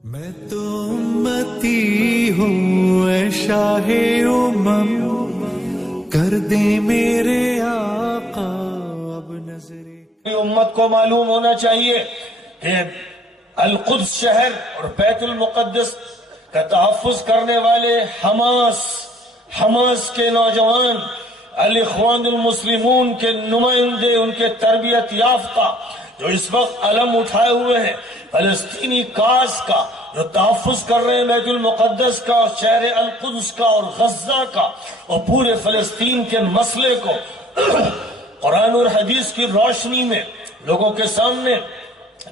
میں تو امتی ہوں اے شاہ کر دے میرے آقا اب نظریں امت کو معلوم ہونا چاہیے کہ القدس شہر اور بیت المقدس کا تحفظ کرنے والے حماس کے نوجوان، الاخوان المسلمون کے نمائندے، ان کے تربیت یافتہ جو اس وقت علم اٹھائے ہوئے ہیں فلسطینی کاز کا، جو تحفظ کر رہے ہیں بیت المقدس کا، شہر القدس کا اور غزہ کا اور پورے فلسطین کے مسئلے کو قرآن اور حدیث کی روشنی میں لوگوں کے سامنے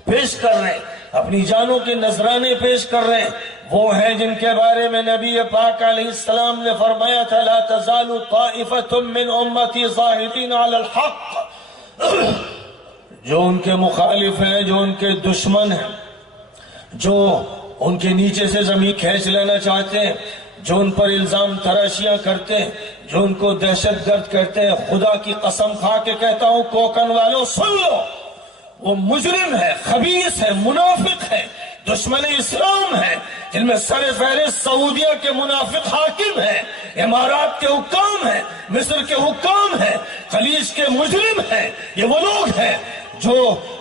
پیش کر رہے ہیں، اپنی جانوں کے نذرانے پیش کر رہے ہیں، وہ ہیں جن کے بارے میں نبی پاک علیہ السلام نے فرمایا تھا لا تزال طائفۃ من امتی ظاہرین علی الحق، جو ان کے مخالف ہیں، جو ان کے دشمن ہیں، جو ان کے نیچے سے زمین کھینچ لینا چاہتے ہیں، جو ان پر الزام تراشیاں کرتے ہیں، جو ان کو دہشت گرد کہتے ہیں، خدا کی قسم کھا کے کہتا ہوں کوکن والوں سن لو، وہ مجرم ہے، خبیث ہے، منافق ہے، دشمن اسلام ہے، جن میں سر فہرست سعودیہ کے منافق حاکم ہیں، امارات کے حکام ہیں، مصر کے حکام ہیں، خلیج کے مجرم ہیں۔ یہ وہ لوگ ہیں جو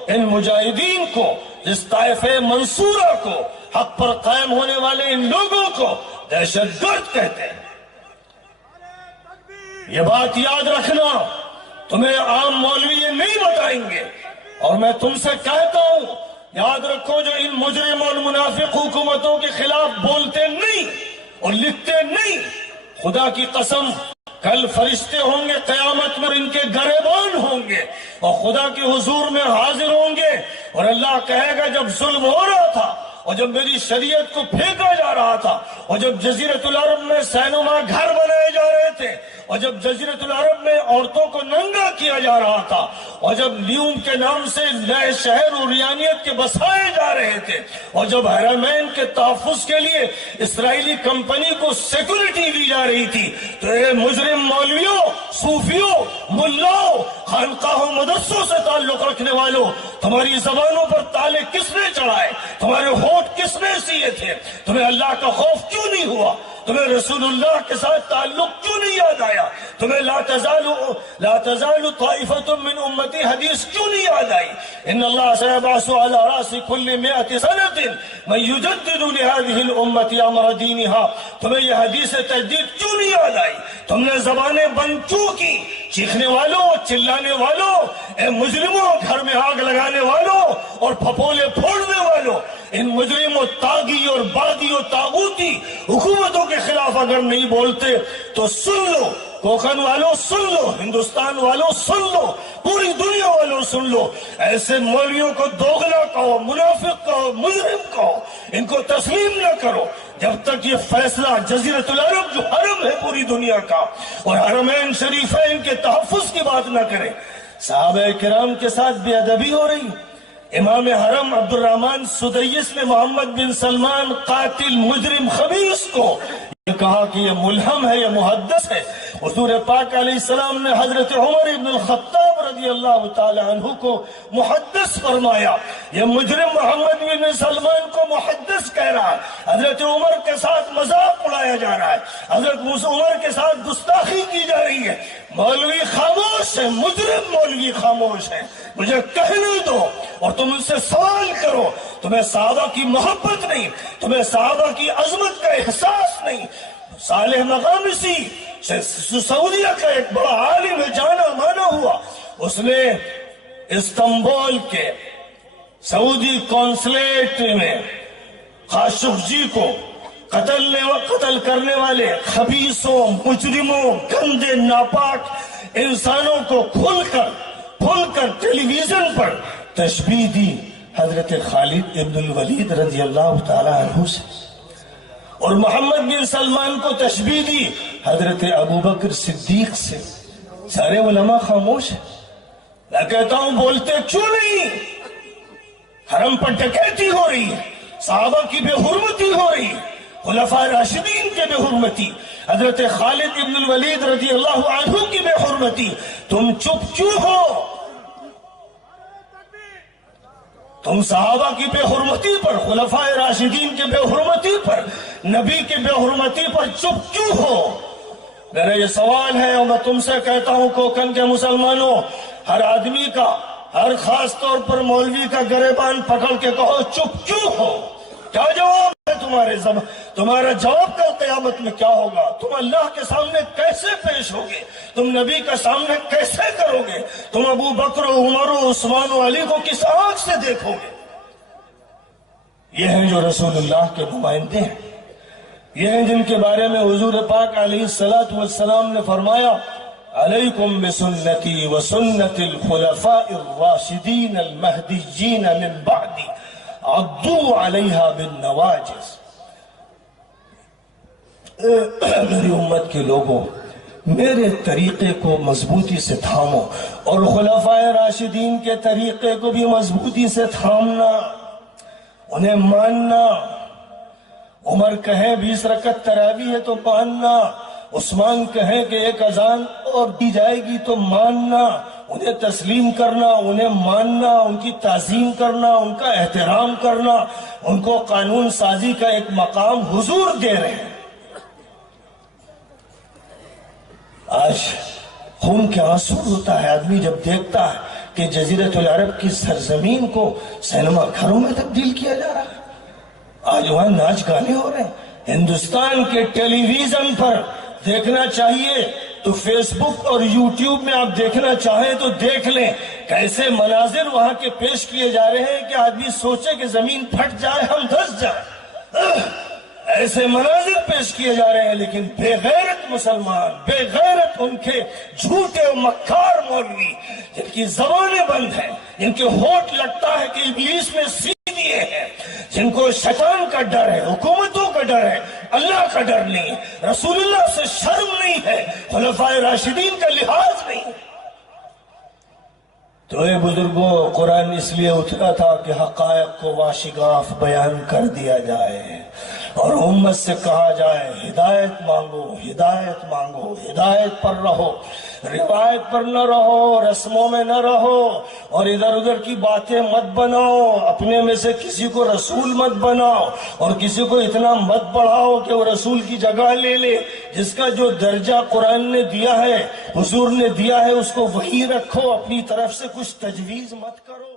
ان مجاہدین کو، اس طائفہ منصورہ کو، حق پر قائم ہونے والے ان لوگوں کو دہشت گرد کہتے ہیں۔ یہ بات یاد رکھنا، تمہیں عام مولوی یہ نہیں بتائیں گے، اور میں تم سے کہتا ہوں یاد رکھو، جو ان مجرم اور منافق حکومتوں کے خلاف بولتے نہیں اور لکھتے نہیں، خدا کی قسم کل فرشتے ہوں گے قیامت میں، ان کے گریبان ہوں گے اور خدا کے حضور میں حاضر ہوں گے، اور اللہ کہے گا جب ظلم ہو رہا تھا اور جب میری شریعت کو پھینکا جا رہا تھا، اور جب جزیرت العرب میں سینما گھر بنائے جا رہے تھے، اور جب جزیرت العرب میں عورتوں کو ننگا کیا جا رہا تھا، اور جب لیوم کے نام سے نئے شہر اوریانیت کے بسائے جا رہے تھے، اور جب حرمین کے تحفظ کے لیے اسرائیلی کمپنی کو سیکورٹی دی جا رہی تھی، تو اے مجرم مولویوں، صوفیوں، ملاؤں، خانقاہوں، مدرسوں سے تعلق رکھنے والوں، تمہاری زبانوں پر تالے کس نے چڑھائے؟ تمہارے ہونٹ کس نے سیے تھے؟ تمہیں اللہ کا خوف کیوں نہیں ہوا؟ تمہیں رسول اللہ کے ساتھ تعلق کیوں نہیں یاد آیا؟ تمہیں لا تزال طائفۃ من امتی حدیث کیوں نہیں یاد آئی؟ ان اللہ سیبعث علی راس کل 100 سنۃ من یجدد لهذه الامة امر دینها، تمہیں یہ حدیث تجدید کیوں نہیں یاد آئی؟ تم نے زبانیں بند کیوں کی؟ چیخنے والوں، چلانے والوں، اے مجرموں، گھر میں آگ لگانے والوں اور پھپولے پھوڑنے والوں، ان مجرم و طاغی اور باغی و طاغوتی حکومتوں کے خلاف اگر نہیں بولتے تو سن لو، کوکن والوں سن لو، ہندوستان والوں سن لو، پوری دنیا والوں سن لو، ایسے مولویوں کو دوغلا کہو، منافق کہو، مجرم کہو، ان کو تسلیم نہ کرو جب تک یہ فیصلہ جزیرت العرب جو حرم ہے پوری دنیا کا اور حرمین شریفین کے تحفظ کی بات نہ کرے۔ صحابہ کرام کے ساتھ بے ادبی ہو رہی۔ امام حرم عبد الرحمن سدیس نے محمد بن سلمان قاتل مجرم خبیث کو یہ کہا کہ یہ ملہم ہے، یہ محدث ہے۔ حضور پاک علیہ السلام نے حضرت عمر بن الخطاب رضی اللہ تعالی عنہ کو محدث فرمایا، یہ مجرم محمد بن سلمان کو محدث کہہ رہا ہے، حضرت عمر کے ساتھ مذاق اڑایا جا رہا ہے، حضرت عمر کے ساتھ گستاخی کی جا رہی ہے۔ مولوی خاموش ہے، مجرم مولوی خاموش ہے، مجھے کہنے دو اور تم ان سے سوال کرو۔ تمہیں صحابہ کی محبت نہیں، تمہیں صحابہ کی عظمت کا احساس نہیں۔ صالح مقامسی سعودیہ کا ایک بڑا عالم جانا مانا ہوا، اس نے استنبول کے سعودی قونصلیٹ میں خاشقجی کو قتل کرنے والے خبیثوں، مجرموں، گندے ناپاک انسانوں کو کھل کر ٹیلی ویژن پر تشبیہ دی حضرت خالد ابن الولید رضی اللہ تعالی عنہ سے، اور محمد بن سلمان کو تشبیہ دی حضرت ابوبکر صدیق سے۔ سارے علماء خاموش ہیں۔ میں کہتا ہوں بولتے کیوں نہیں؟ حرم پر ڈکیتی ہو رہی ہے، صحابہ کی بے حرمتی ہو رہی ہے، خلفاء راشدین کی بے حرمتی، حضرت خالد ابن الولید رضی اللہ عنہ کی بے حرمتی، تم چپ کیوں ہو؟ تم صحابہ کی بے حرمتی پر، خلفائے راشدین کی بے حرمتی پر، نبی کی بے حرمتی پر چپ کیوں ہو؟ میرا یہ سوال ہے اور میں تم سے کہتا ہوں کوکن کے مسلمانوں، ہر آدمی کا، ہر خاص طور پر مولوی کا گریبان پکڑ کے کہو چپ کیوں ہو؟ کیا جواب ہے تمہارا جواب کل قیامت میں کیا ہوگا؟ تم اللہ کے سامنے کیسے پیش ہوگے؟ تم نبی کا سامنے کیسے کرو گے؟ تم ابو بکر و عمر و عثمان و علی کو کس آنکھ سے دیکھو گے؟ یہ ہیں جو رسول اللہ کے نمائندے ہیں، یہ ہیں جن کے بارے میں حضور پاک علیہ الصلوۃ والسلام نے فرمایا علیکم بسنتی وسنت الخلفاء الراشدین المہدیین من بعدی عضوا علیہا بالنواجذ۔ میری امت کے لوگوں، میرے طریقے کو مضبوطی سے تھامو اور خلفائے راشدین کے طریقے کو بھی مضبوطی سے تھامنا، انہیں ماننا۔ عمر کہیں 20 رکعت تراویح ہے تو ماننا، عثمان کہیں کہ ایک اذان اور دی جائے گی تو ماننا، انہیں تسلیم کرنا، انہیں ماننا، ان کی تعظیم کرنا، ان کا احترام کرنا، ان کو قانون سازی کا ایک مقام حضور دے رہے ہیں۔ آج خون کے آنسو ہوتا ہے آدمی جب دیکھتا ہے کہ جزیرۃ العرب کی سرزمین کو سینما گھروں میں تبدیل کیا جا رہا ہے۔ آج وہاں ناچ گانے ہو رہے ہیں۔ ہندوستان کے ٹیلی ویژن پر دیکھنا چاہیے تو فیس بک اور یوٹیوب میں آپ دیکھنا چاہیں تو دیکھ لیں، کیسے مناظر وہاں کے پیش کیے جا رہے ہیں کہ آدمی سوچے کہ زمین پھٹ جائے، ہم دھس جائیں۔ ایسے مناظر پیش کیے جا رہے ہیں، لیکن بے غیرت مسلمان، بے غیرت ان کے جھوٹے و مکار مولوی، جن کی زبانیں بند ہیں، جن کے ہونٹ لگتا ہے کہ ابلیس نے سی دیے ہیں، جن کو شیطان کا ڈر ہے، حکومتوں کا ڈر ہے، اللہ کا ڈر نہیں ہے، رسول اللہ سے شرم نہیں ہے، خلفائے راشدین کا لحاظ نہیں ہے۔ تو اے بزرگوں، قرآن اس لیے اترا تھا کہ حقائق کو واشگاف بیان کر دیا جائے اور امت سے کہا جائے ہدایت مانگو، ہدایت مانگو، ہدایت پر رہو، روایت پر نہ رہو، رسموں میں نہ رہو، اور ادھر ادھر کی باتیں مت بناؤ، اپنے میں سے کسی کو رسول مت بناؤ اور کسی کو اتنا مت بڑھاؤ کہ وہ رسول کی جگہ لے لے۔ جس کا جو درجہ قرآن نے دیا ہے، حضور نے دیا ہے، اس کو وہی رکھو، اپنی طرف سے کچھ تجویز مت کرو۔